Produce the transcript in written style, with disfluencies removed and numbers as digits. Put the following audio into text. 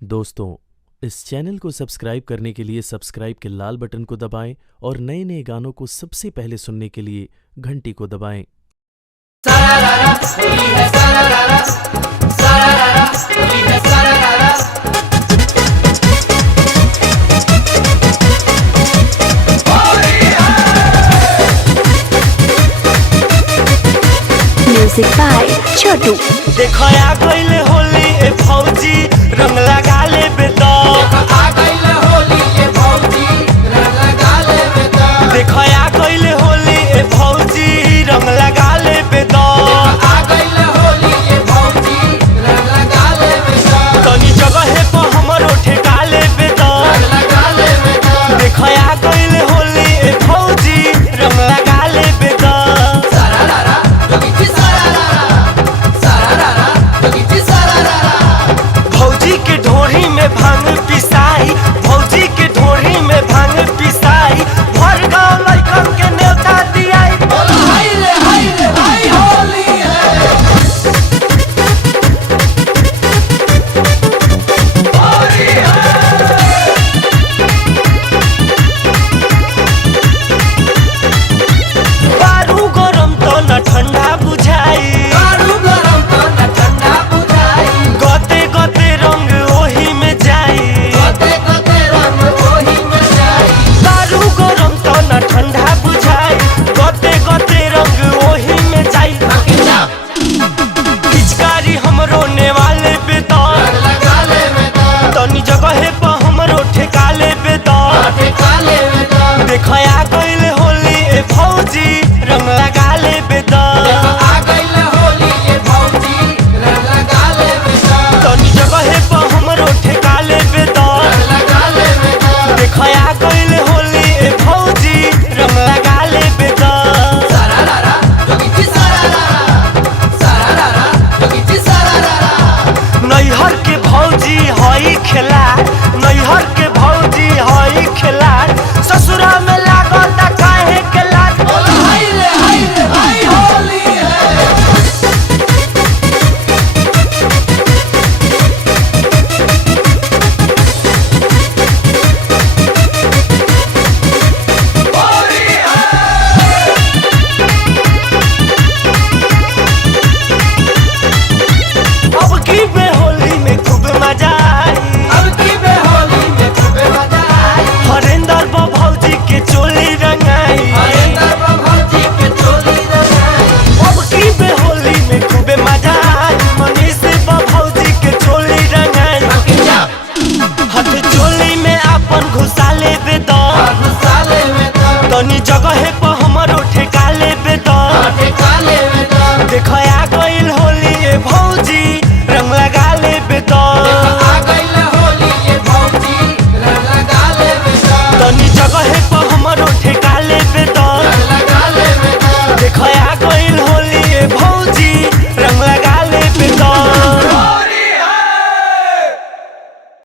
दोस्तों, इस चैनल को सब्सक्राइब करने के लिए सब्सक्राइब के लाल बटन को दबाएं और नए नए गानों को सबसे पहले सुनने के लिए घंटी को दबाएं। सारारारा होली है सारारारा सारारारा होली है सारारारा। म्यूजिक बाय छोटू। देखो आ गइले होली ए फौजी रंग लगा ले बेटा। आ गइले होली ए फौजी रंग लगा ले बेटा। देखो आ गइले होली ए फौजी रंग लगा ले बेटा। आ गइले होली ए फौजी रंग लगा ले बेटा। तनी जगह पे हमरो ठेका ले बेटा। रंग लगा ले बेटा। देखो आ गइले होली ए फौजी रंग लगा ले बेटा। सारारारा जोगी जी सारारारा सारारारा जोगी जी सारारारा। फौजी के ढोरी में भांग पिसा